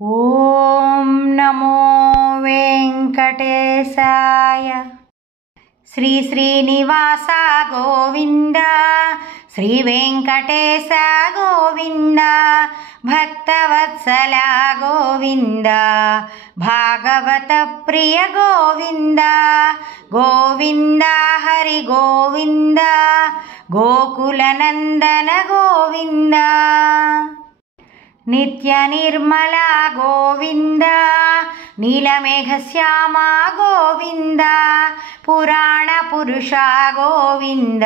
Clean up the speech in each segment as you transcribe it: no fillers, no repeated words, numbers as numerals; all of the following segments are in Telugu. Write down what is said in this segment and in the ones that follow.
ఓం నమో వెంకటేశాయ. శ్రీ శ్రీనివాస గోవింద, శ్రీ వెంకటేశ గోవింద, భక్తవత్సల గోవింద, భాగవత ప్రియ గోవింద, గోవింద హరి గోవింద, గోకుల నందన గోవింద, నిత్య నిర్మల గోవింద, నీలమేఘ శ్యామ గోవింద, పురాణ పురుష గోవింద,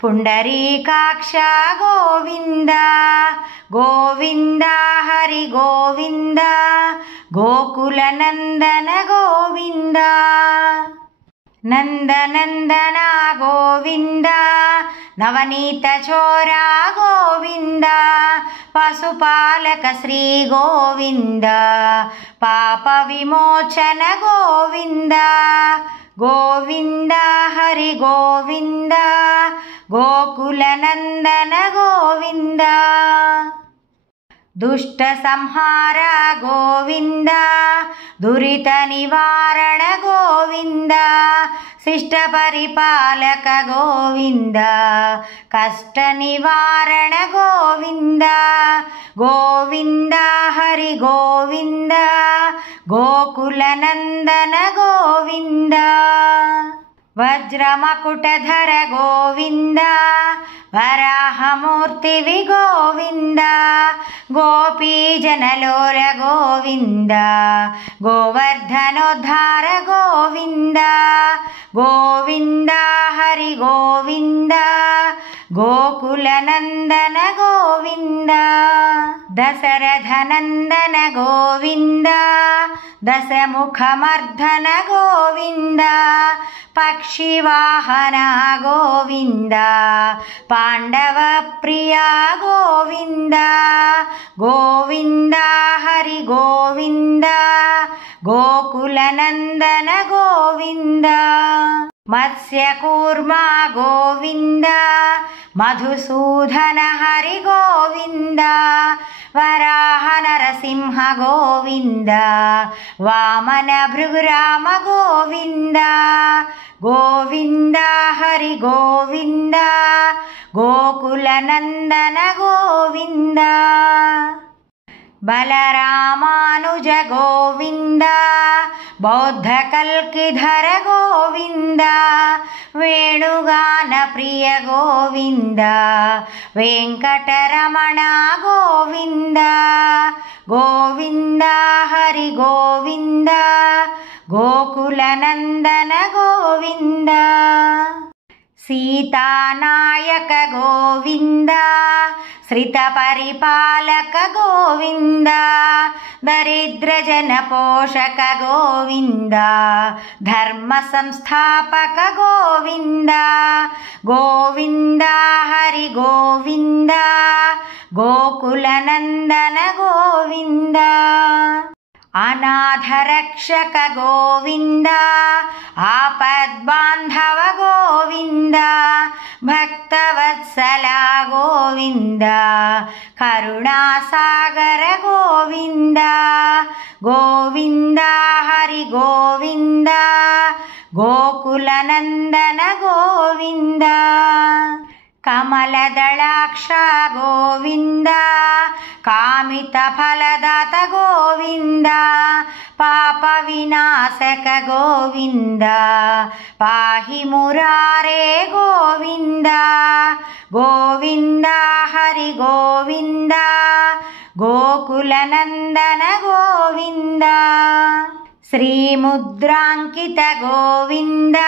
పుండరీకాక్ష గోవింద, గోవింద హరి గోవింద, గోకుల నందన గోవింద, నందనందన గోవింద, నవనీత చోర గోవింద, పశుపాలక శ్రీ గోవింద, పాప విమోచన గోవింద, గోవింద హరి గోవింద, గోకుల నందన గోవింద, దుష్ట సంహార గోవింద, దురిత నివారణ గోవింద, శిష్ట పరిపాలక గోవింద, కష్ట నివారణ గోవింద, గోవింద హరి గోవింద, గోకుల నందన గోవింద, వజ్రమకుటధర గోవింద, వరాహమూర్తివి గోవింద, గోపీజనలోల గోవింద, గోవర్ధనోద్ధార గోవింద, గోవింద హరి గోవింద, గోకుల నందన గోవింద, దశరథ నందన గోవింద, దశముఖమర్ధన గోవింద, పక్షివాహన గోవింద, పాండవ ప్రియ గోవింద, గోవింద హరి గోవింద, గోకుల నందన గోవింద, మత్స్యకూర్మ గోవింద, మధుసూదన హరి గోవింద, వరాహ నరసింహ గోవింద, వామన భృగురామ గోవింద, గోవింద హరి గోవింద, గోకుల నందన గోవింద, బలరామానుజ గోవింద, బౌద్ధ కల్కిధర గోవింద, వేణుగాన ప్రియ గోవింద, వెంకటరమణ గోవింద, గోవింద హరి గోవింద, గోకుల నందన గోవింద, సీతానాయక గోవింద, శ్రిత పరిపాలక గోవింద, దరిద్ర జన పోషక గోవింద, ధర్మ సంస్థాపక గోవింద, గోవింద హరి గోవింద, గోకుల నందన గోవింద, అనాథరక్షక గోవింద, ఆపద్బాంధవ గోవింద, భక్తవత్సల గోవింద, కరుణాసాగర గోవింద, గోవింద హరి గోవింద, గోకుల నందన గోవింద, కమలదళాక్ష గోవింద, కామిత ఫలదాత గోవింద, పాప వినాశక గోవింద, పాహి మురారే గోవింద, గోవింద హరి గోవింద, గోకుల నందన గోవింద, శ్రీముద్రాంకిత గోవింద,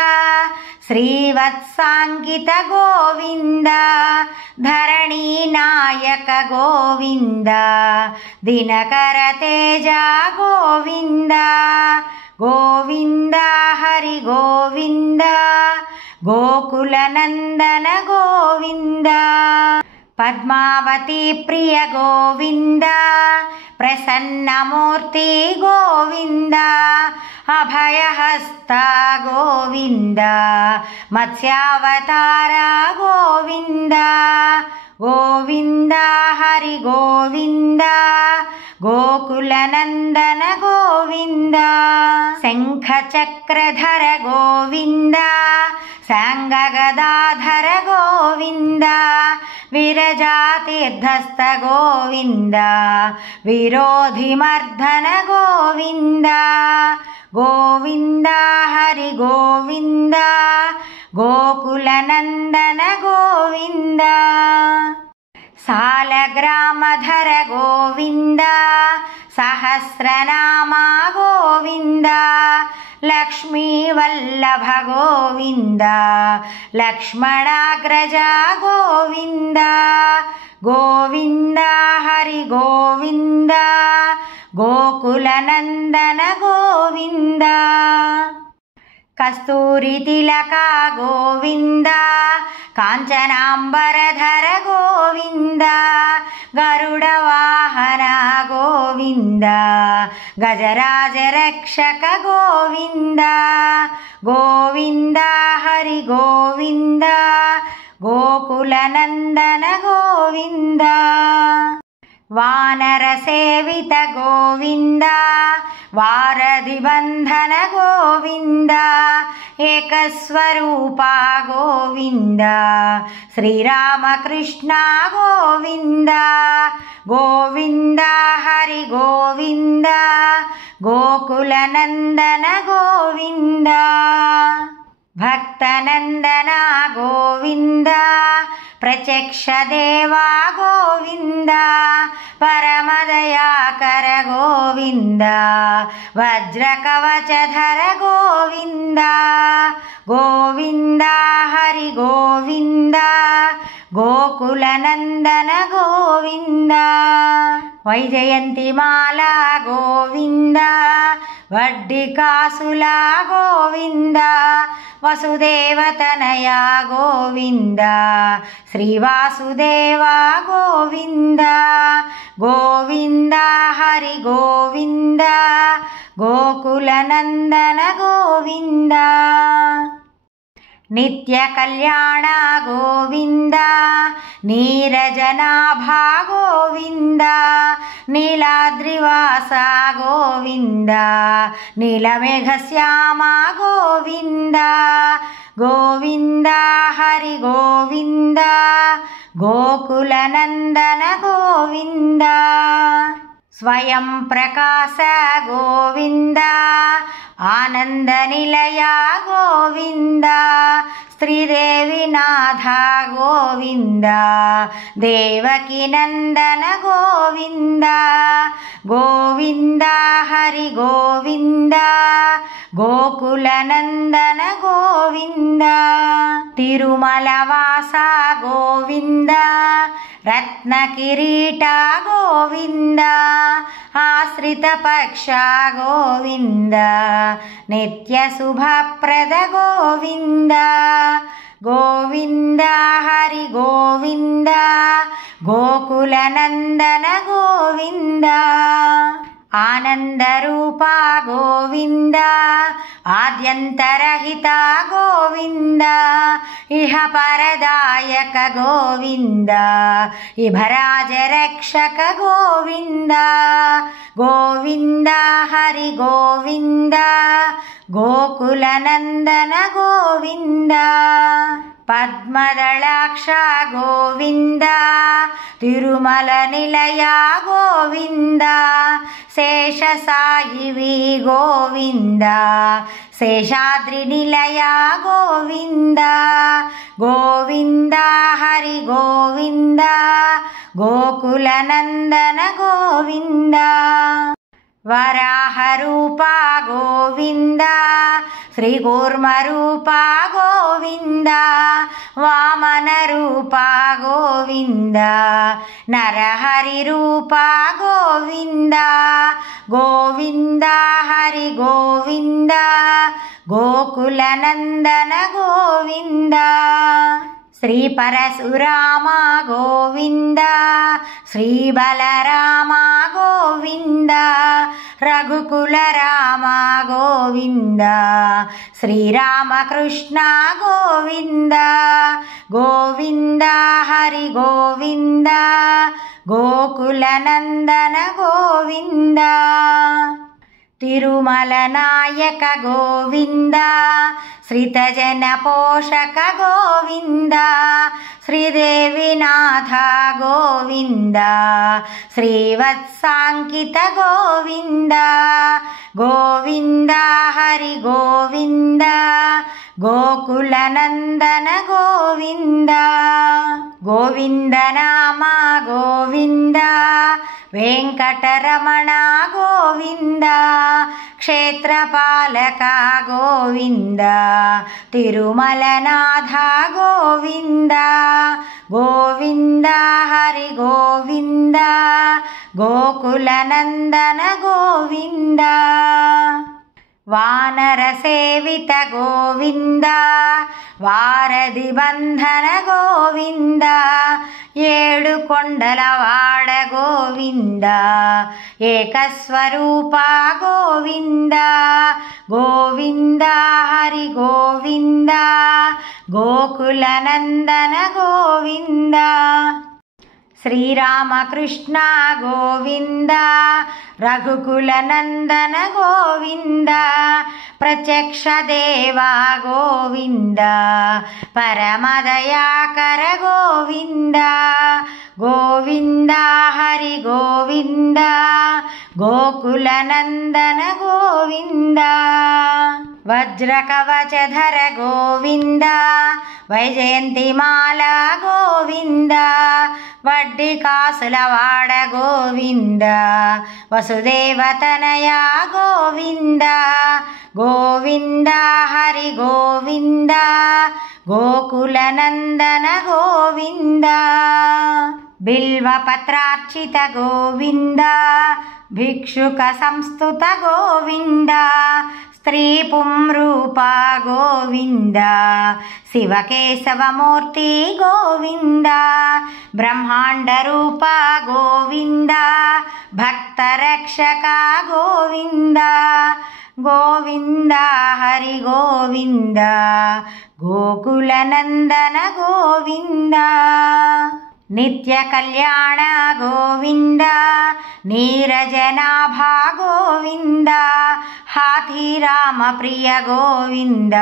శ్రీవత్సాంకిత గోవింద, ధరణీ నాయక గోవింద, దినకర తేజ గోవింద, గోవింద హరి గోవింద, గోకుల నందన గోవింద, పద్మావతి ప్రియ గోవింద, ప్రసన్నమూర్తి గోవింద, అభయహస్త గోవింద, మత్స్యావతార గోవింద, గోవింద హరి గోవింద గోకులనందన గోవింద శంఖ చక్రధర గోవింద సాంగగదాధర గోవింద విరజాతీర్థస్థ గోవింద విరోధిమర్దన గోవింద గోవింద హరి గోవింద గోకులనందన గోవింద సాలగ్రామధర గోవింద సహస్రనామ గోవింద లక్ష్మీవల్లభ గోవింద లక్ష్మణాగ్రజ గోవింద గోవింద హరి గోవింద గోకులనందన గోవింద కస్తూరి తిలక గోవింద కాంచనాంబరధర గోవింద గరుడ వాహన గోవింద గజరాజ రక్షక గోవింద గోవింద హరి గోవింద గోకులనందన గోవింద వానర సేవిత గోవింద వారధి బంధన గోవింద ఏకస్వరూప గోవింద శ్రీరామకృష్ణ గోవింద గోవింద హరి గోవింద గోకులనందన గోవింద భక్తనందన గోవింద ప్రత్యక్ష దేవా గోవింద పరమదయాకర గోవింద వజ్రకవచధర గోవింద గోవింద హరి గోవింద గోకులనందన గోవింద వైజయంతిమాల గోవింద వడ్డి కాసుల గోవింద వసుదేవతనయ గోవింద శ్రీవాసుదేవ గోవింద గోవింద హరి గోవింద గోకులనందన గోవింద నిత్య కళ్యాణ గోవింద నీరజనాభా గోవింద నీలాద్రివాస గోవింద నీలమేఘశ్యామ గోవింద గోవింద హరి గోవింద గోకులనందన గోవింద స్వయం ప్రకాశ గోవింద ఆనంద నిలయ గోవింద శ్రీదేవి నాథ గోవింద దేవకి నందన గోవింద గోవింద హరి గోవింద గోకులనందన గోవింద తిరుమల వాస గోవింద రత్న కిరీట గోవింద ఆశ్రిత పక్ష గోవింద నిత్య శుభప్రద గోవింద గోవింద హరి గోవింద గోకులనందన గోవింద ఆనందరూప గోవింద ఆద్యంతరహిత గోవింద ఇహ పరదాయక గోవింద ఇభరాజ రక్షక గోవింద గోవింద హరి గోవింద గోకులనందన గోవింద పద్మదళాక్ష గోవింద తిరుమల నిలయ గోవింద శేషసాయివి గోవింద శేషాద్రి నిలయ గోవింద గోవింద హరి గోవింద గోకులనందన గోవింద వరాహరూప గోవింద శ్రీకూర్మరూప గోవింద వామన రూప గోవింద నరహరి రూప గోవింద గోవింద హరి గోవింద గోకులనందన గోవింద శ్రీ పరశురామ గోవింద శ్రీ బలరామ గోవింద రఘుకుల రామ గోవింద శ్రీరామకృష్ణ గోవింద గోవింద హరి గోవింద గోకుల నందన గోవింద తిరుమల నాయక గోవింద శ్రితజన పోషక గోవింద శ్రీదేవినాథ గోవింద శ్రీవత్సాంకిత గోవింద గోవింద హరి గోవింద గోకుల నందన గోవింద గోవింద నామ గోవింద వెంకటరమణ గోవింద క్షేత్రపాలక గోవింద తిరుమలనాథ గోవింద గోవింద హరి గోవింద గోకుల నందన గోవింద వానర సేవిత గోవింద వారధి బంధన గోవింద ఏడు కొండల వాడ గోవింద ఏకస్వరూప గోవింద గోవింద హరి గోవింద గోకుల నందన గోవింద శ్రీరామకృష్ణ గోవింద రఘుకుల నందన గోవింద ప్రత్యక్ష దేవా గోవింద పరమదయాకర గోవింద గోవింద హరి గోవింద గోకుల నందన గోవింద వజ్రకవచధర గోవింద వైజయంతిమాల గోవింద వడ్డీ కాసుల వాడ గోవింద వసుదేవతనయ గోవింద గోవింద హరి గోవింద గోకుల నందన గోవింద బిల్వపత్రార్చిత గోవింద భిక్షుక సంస్తుత గోవింద స్త్రీ పుంరూప గోవింద శివకేశవమూర్తి గోవింద బ్రహ్మాండ రూప గోవింద భక్తరక్షక గోవింద గోవింద హరి గోవింద గోకుల నందన గోవింద నిత్య కళ్యాణ గోవింద నీరజనాభ గోవింద హాథీరామ ప్రియ గోవింద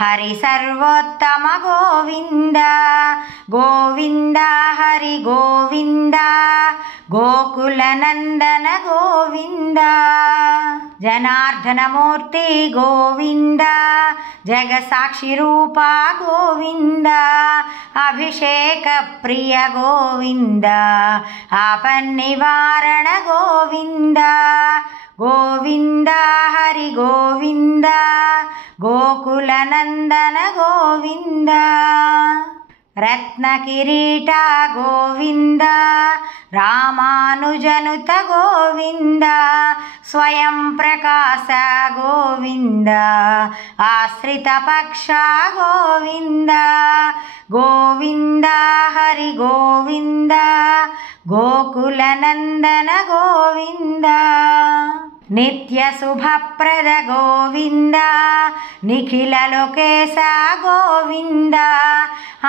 హరి సర్వోత్తమ గోవింద గోవింద హరి గోవింద గోకుల నందన గోవింద జనార్దనమూర్తి గోవింద జగసాక్షి రూప గోవింద అభిషేక ప్రియ గోవింద ఆపన్నివారణ గోవింద గోవింద హరి గోవింద గోకుల నందన గోవింద రత్న కిరీట గోవింద రామానుజనుత గోవింద స్వయం ప్రకాశ గోవింద ఆశ్రిత పక్ష గోవింద గోవింద హరి గోవింద గోకుల నందన గోవింద నిత్య శుభప్రద గోవింద నిఖిల లోకేశ గోవింద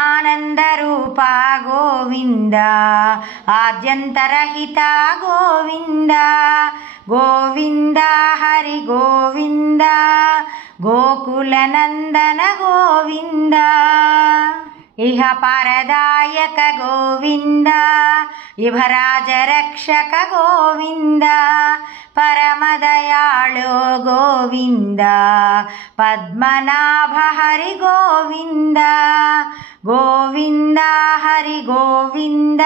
ఆనందరూప గోవింద ఆద్యంతరహిత గోవింద గోవింద హరి గోవింద గోకుల నందన గోవింద ఇహ పరదాయక గోవింద ఇభరాజ రక్షక గోవింద పరమదయాళో గోవింద పద్మనాభ హరి గోవింద గోవింద హరి గోవింద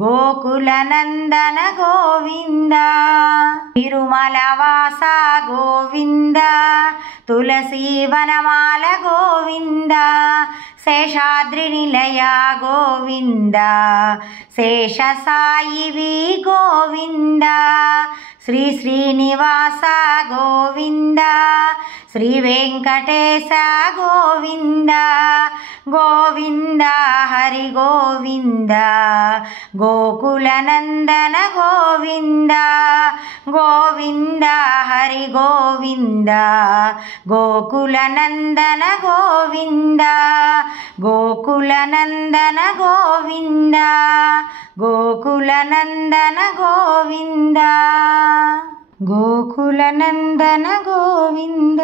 గోకుల నందన గోవింద తిరుమల వాస గోవింద తులసీ వనమాల గోవింద శేషాద్రి నిలయ గోవింద శేషసాయివి గోవింద శ్రీ శ్రీనివాస గోవింద శ్రీ వెంకటేశ గోవింద గోవింద హరి గోవింద గోకుల నందన గోవింద గోవింద హరి గోవింద గోకుల నందన గోవింద గోకుల నందన గోవింద గోకుల నందన గోవింద గోకుల నందన గోవింద.